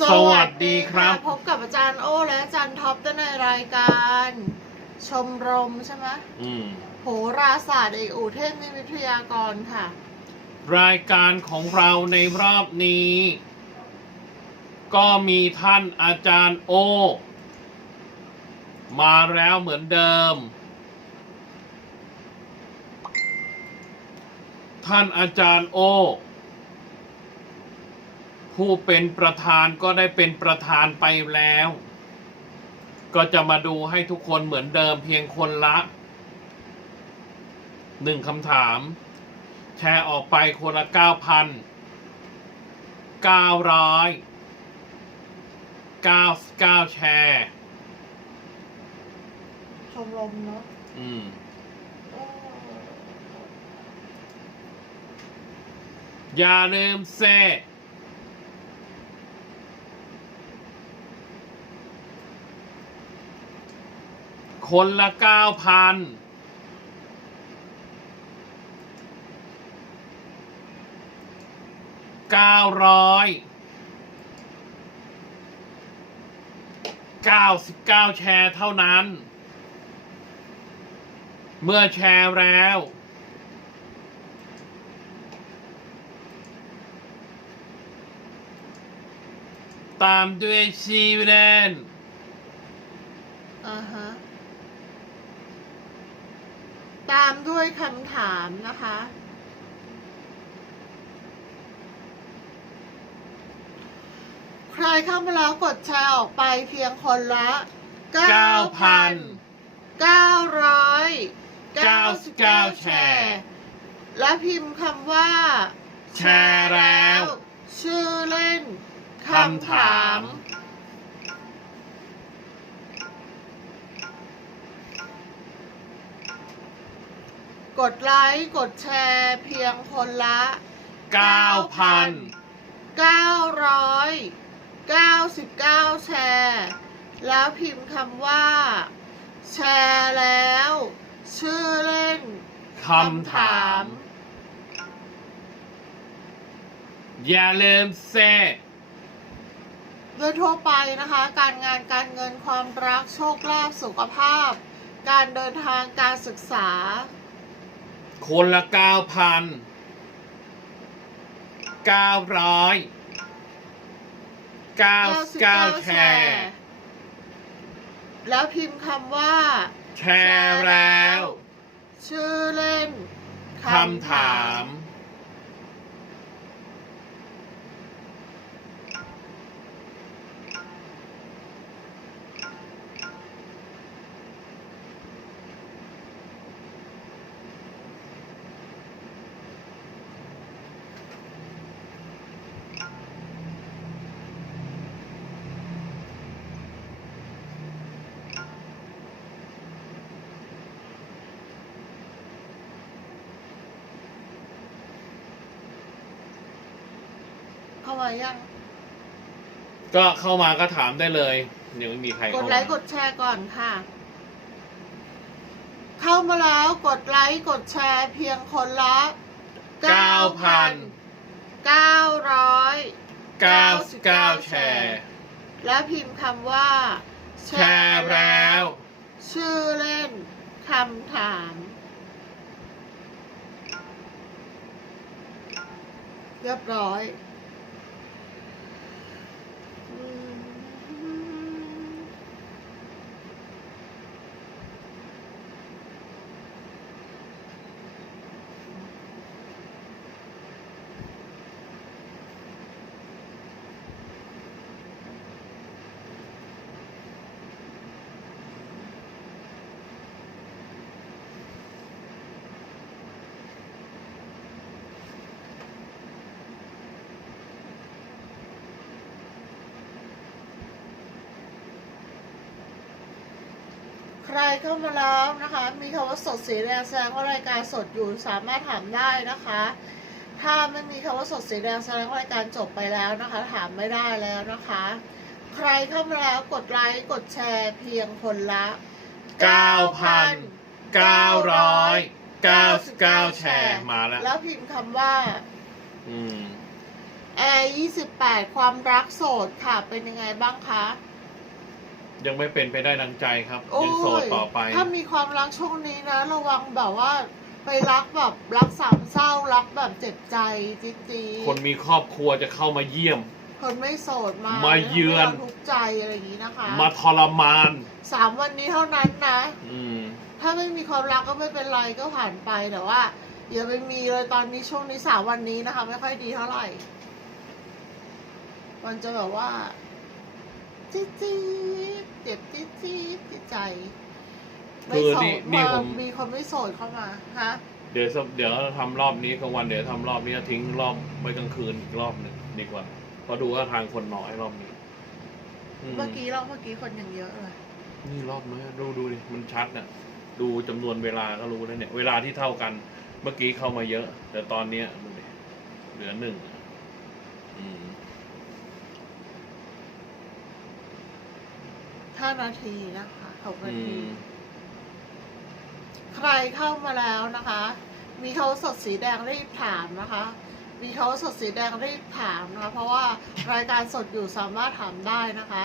สวัสดีครับ พบกับอาจารย์โอ้และอาจารย์ท็อปในรายการ ชมรมใช่ไหมอืมโหราศาสตร์เอกอูเทพนิมิตวิทยากรค่ะ รายการของเราในรอบนี้ ก็มีท่านอาจารย์โอ มาแล้วเหมือนเดิม ท่านอาจารย์โอ ผู้เป็นประธานก็ได้เป็นประธานไปแล้ว ก็จะมาดูให้ทุกคนเหมือนเดิมเพียงคนละหนึ่งคำถาม แชร์ออกไปคนละเก้าพันเก้าร้อยเก้าเก้าแชร์ชมรมเนาะอืมเอออย่าลืมเซ คนละเก้าพันเก้าร้อยเก้าสิบเก้าแชร์เท่านั้น เมื่อแชร์แล้วตามด้วยชีวิตนอ่าฮะ ตามด้วยคำถามนะคะ ใครเข้ามาแล้วกดแชร์ออกไปเพียงคนละ9,999 99แชร์ และพิมพ์คำว่า แชร์แล้ว ชื่อเล่นคำถาม ดไลค์กดแชร์เพียงคนละ 9,000 999 แชร์ แล้วพิมพ์คำว่า แชร์แล้ว ชื่อเล่นคำถาม อย่าลืมเซ โดยทั่วไปนะคะ การงานการเงินความรักโชคลาภสุขภาพ การเดินทางการศึกษา คนละ9,000 900 99แชร์ แล้วพิมพ์คำว่า แชร์แล้ว ชื่อเล่นคำถาม มายังก็เข้ามาก็ถามได้เลยเดี๋ยวไม่มีใครกดเข้าไลมาค์กดแชร์ก่อนค่ะ เข้ามาแล้วกดไลค์กดแชร์เพียงคนละ9,000 900 99แชร์ และพิมพ์คำว่าแชร์แล้ว ชื่อเล่นคำถาม เรียบร้อย รเข้ามาแล้วนะคะ มีคำว่าสดสีแดงแสดงว่ารายการสดอยู่สามารถถามได้นะคะ ถ้าไม่มีคำว่าสดสีแดงแสดงว่ารายการจบไปแล้วนะคะ ถามไม่ได้แล้วนะคะ ใครเข้ามาแล้วกดไลค์กดแชร์เพียงคนละ9,000 999 แชร์มาแล้ว แล้วพิมพ์คำว่า อืม แอร์ยี่สิบแปดความรักโสดค่ะ เป็นยังไงบ้างคะ ยังไม่เป็นไปได้ดังใจครับโอ้ยังโสดต่อไป ถ้ามีความรักช่วงนี้นะ ระวังแบบว่า ไปรักแบบรักสามเศร้ารักแบบเจ็บใจจริงๆคนมีครอบครัวจะเข้ามาเยี่ยม คนไม่โสดมามาเยือนให้ราทุกข์ใจอะไรอย่างนี้นะคะ มาทรมานสามวันนี้เท่านั้นนะอืมถ้าไม่มีความรักก็ไม่เป็นไรก็ผ่านไปแต่ว่าอย่าไปมีเลยตอนนี้ช่วงนี้สามวันนี้นะคะ ไม่ค่อยดีเท่าไหร่ มันจะแบบว่า จี๊ดจี๊ดเจ็บจี๊ดจี๊ดจิตใจไม่คือโสนี่ดนี่มาผม มีคนไม่โสดเข้ามาฮะ เดี๋ยวสักเดี๋ยวทำรอบนี้กลางวันเดี๋ยวทำรอบนี้ทิ้งรอบไว้กลางคืนอีกรอบหนึ่งดีกว่าเพราะดูว่าทางคนน้อยรอบนี้อืมเมื่อกี้เราเมื่อกี้คนยังเยอะเลยนี่รอบน้อยดูดูดิมันชัดน่ะดูจำนวนเวลาก็รู้แล้วเนี่ย เวลาที่เท่ากัน เมื่อกี้เข้ามาเยอะ แต่ตอนเนี้ยดูดิเหลือหนึ่งอืม ห้านาทีนะคะหกนาอืทีมใครเข้ามาแล้วนะคะ มีเขาสดสีแดงรีบถามนะคะ มีเขาสดสีแดงรีบถามนะคะ เพราะว่ารายการสดอยู่สามารถถามได้นะคะ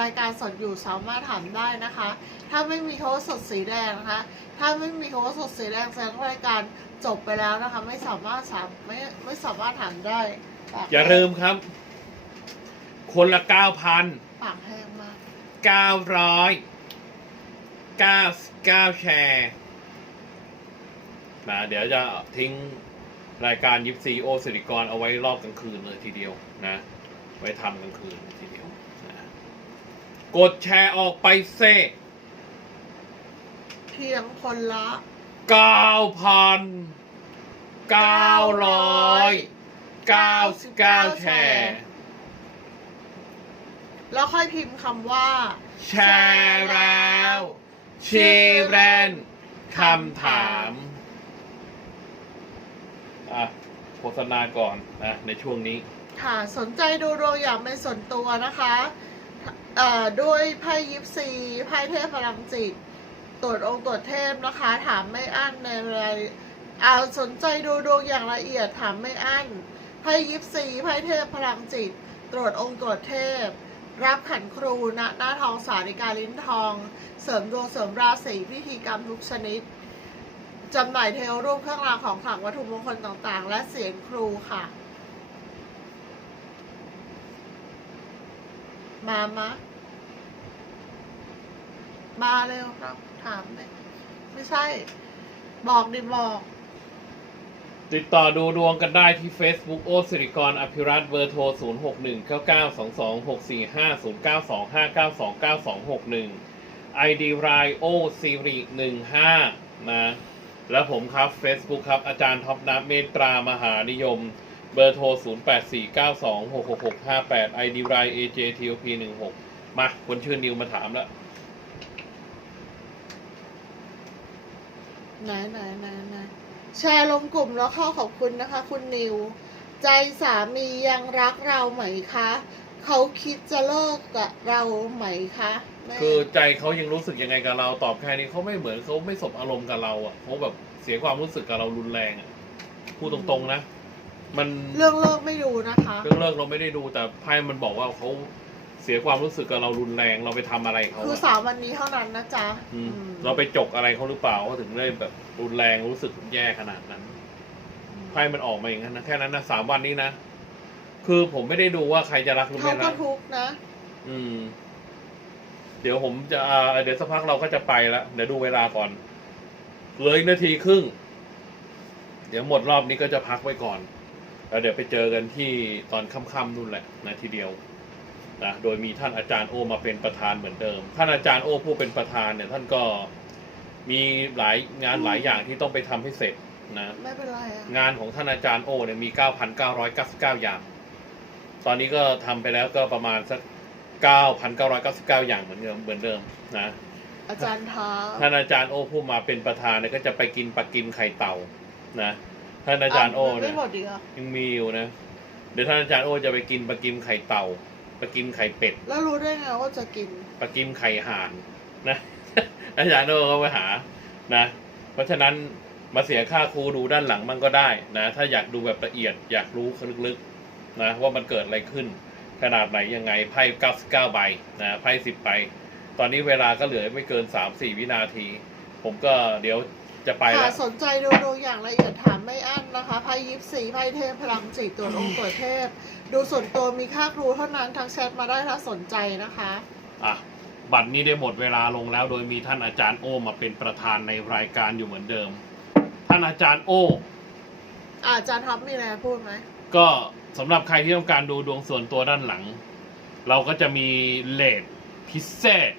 รายการสดอยู่สามารถถามได้นะคะ ถ้าไม่มีเขาสดสีแดงนะคะ ถ้าไม่มีเขาสดสีแดงแสดงว่ารายการจบไปแล้วนะคะ ไม่สามารถสามไม่ไม่สามารถถามได้ปกอย่าลืมครับ คนละเก้าพัน ปากแห้งมาก เก้าร้อยเก้าเก้าแชร์นะเดี๋ยวจะทิ้งรายการยิปซีโอสิริกรเอาไว้รอบกลางคืนเลยทีเดียวนะ ไว้ทำกลางคืนทีเดียวนะกดแชร์ออกไปเซ่เพียงคนละเก้าพันเก้าร้อยเก้าสิบเก้าแชร์ แล้วค่อยพิมพ์คำว่า แชร์แล้วชีแรนคำถามอะโฆษณาก่อนนะในช่วงนี้ ค่ะ สนใจดูดวงอย่างเป็นส่วนตัวนะคะเอ่อด้วยไพ่ยิปซีไพ่เทพพลังจิต ตรวจองค์ตรวจเทพนะคะ ถามไม่อั้นในรายเอาสนใจดูดวงอย่างละเอียดถามไม่อั้นไพ่ยิปซีไพ่เทพพลังจิต ตรวจองค์ตรวจเทพ รับขันครูณหน้าทองสาริกาลิ้นทอง เสริมดวงเสริมราศีพิธีกรรมทุกชนิดจำหน่ายเทวรูปเครื่องรางของขลังวัตถุมงคลต่างๆ และเสียงครูค่ะ มามะ มาเร็วครับ ถามเลยไม่ใช่ บอกดิบอก ติดต่อดูดวงกันได้ที่ Facebook โอสิริกรอภิรัตเบอร์โทร 0 6 1 9 9 2 2 6 4 5 0 9 2 5 9 2 9 2 6 1 ID รายโอสิริ15 นะ แล้วผมครับ Facebook ครับ อาจารย์ท็อปนับเมตรามหานิยม เบอร์โทร 0 8 4 9 2 6 6 6 5 8 ID ราย AJTOP 16 มาคนชื่อนิวมาถามแล้วไหนไหนไหนไหน แชร์ลงกลุ่มแล้วเข้าขอบคุณนะคะ คุณนิว ใจสามียังรักเราไหมคะ เขาคิดจะเลิกกับเราไหมคะแม่คือใจเขายังรู้สึกยังไงกับเราตอบแค่นี้เขาไม่เหมือนเขาไม่สบอารมณ์กับเราอะเขาแบบเสียความรู้สึกกับเรารุนแรงอะพูดตรงๆนะ มันเรื่องเลิกไม่ดูนะคะ เรื่องเลิกเราไม่ได้ดูแต่ไพ่มันบอกว่าเขา เสียความรู้สึกกับเรารุนแรงเราไปทำอะไรเขาคืออะสามวันนี้เท่านั้นนะจ๊ะอืมอืมเราไปจกอะไรเขาหรือเปล่าเขาถึงได้แบบรุนแรงรู้สึกแย่ขนาดนั้น ไพ่มันออกมาอย่างนั้นนะแค่นั้นนะสามวันนี้นะ คือผมไม่ได้ดูว่าใครจะรักหรือเขาไม่ก็รักทุกข์นะ อืม เดี๋ยวผมจะอ่าเดี๋ยวสักพักเราก็จะไปแล้วเดี๋ยวดูเวลาก่อนเหลืออีกนาทีครึ่ง เดี๋ยวหมดรอบนี้ก็จะพักไว้ก่อน แล้วเดี๋ยวไปเจอกันที่ตอนค่ำๆนู่นแหละนะทีเดียว นะโดยมีท่านอาจารย์โอมาเป็นประธานเหมือนเดิม ท่านอาจารย์โอผู้เป็นประธานเนี่ยท่านก็มีหลายงานหลายอย่างที่ต้องไปทำให้เสร็จนะไม่เป็นไรอะงานของท่านอาจารย์โอเนี่ยมี 9,999 อย่าง ตอนนี้ก็ทำไปแล้วก็ประมาณสัก 9,999 อย่างเหมือนเดิมเหมือนเดิมนะอาจารย์ท้าท่านอาจารย์โอผู้มาเป็นประธานเนี่ยก็จะไปกินปักกิมไข่เต่านะท่านอาจารย์โอไม่เนี่ยหมดดีกเหรอยังมีอยู่นะเดี๋ยวท่านอาจารย์โอจะไปกินปักกิมไข่เต่า ปักกิมไข่เป็ดแล้วรู้ได้ไงว่าจะกินปักกิมไข่ห่านนะ อาจารย์โอเขาไปหานะ เพราะฉะนั้นมาเสียค่าครูดูด้านหลังมันก็ได้นะ ถ้าอยากดูแบบละเอียดอยากรู้ลึกๆนะว่ามันเกิดอะไรขึ้น ขนาดไหนยังไงไพ่99ใบนะไพ่10ใบตอนนี้เวลาก็เหลือไม่เกิน 3-4 วินาที ผมก็เดี๋ยว จะไปค่ะแล้ว สนใจดูดูอย่างละเอียดถามไม่อั้นนะคะไพ่ยิปซีไพ่เทพพลังจิตตัวจองค์ตัวจเทพ ดูส่วนตัวมีค่าครูเท่านั้นทักแชทมาได้ถ้าสนใจนะคะอะบัตรนี้ได้หมดเวลาลงแล้ว โดยมีท่านอาจารย์โอมาเป็นประธานในรายการอยู่เหมือนเดิม ท่านอาจารย์โออาจารย์ท็อปมีอะไรพูดไหมก็สำหรับใครที่ต้องการดูดวงส่วนตัวด้านหลัง เราก็จะมีเลทพิเศษ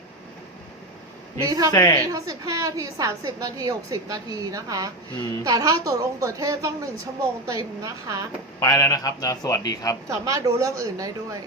มีพิทั้งเศษมีทั้งสิบห้านาทีสามสิบนาทีหกสิบนาทีนะคะ อืมแต่ถ้าตรวจองค์ตรวจเทพต้องหนึ่งชั่วโมงเต็มนะคะ ไปแล้วนะครับนะสวัสดีครับ สามารถดูเรื่องอื่นได้ด้วย